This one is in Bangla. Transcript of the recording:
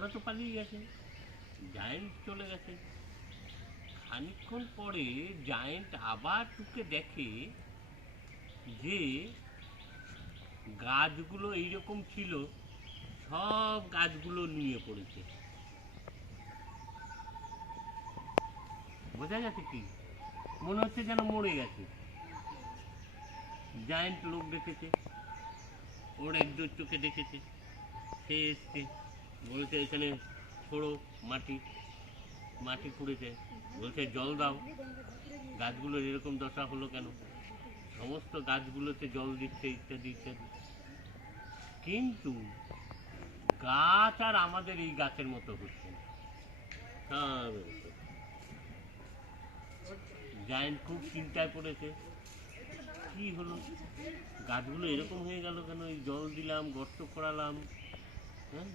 ওরা তো পালিয়ে গেছে, জায়েন্ট চলে গেছে। খানিকক্ষণ পরে জায়েন্ট আবার টুকে দেখে যে গাছগুলো এইরকম ছিল, সব গাছগুলো নিয়ে পড়েছে। বোঝা গেছে কি? মনে হচ্ছে যেন মরে গেছে। জায়েন্ট লোক দেখেছে, ওর একদম চোখে দেখেছে। সে এসছে, বলছে এখানে ছোড়ো মাটি, মাটি খুঁড়েছে, বলছে জল দাও, গাছগুলোর এরকম দশা হলো কেন, সমস্ত গাছগুলোতে জল দিচ্ছে ইত্যাদি ইত্যাদি। কিন্তু গাছ আর আমাদের এই গাছের মতো হচ্ছে না। জায়েন্ট খুব চিন্তায় পড়েছে, কি হলো, গাছগুলো এরকম হয়ে গেল কেন, এই জল দিলাম, গর্ত খোঁড়ালাম, হ্যাঁ,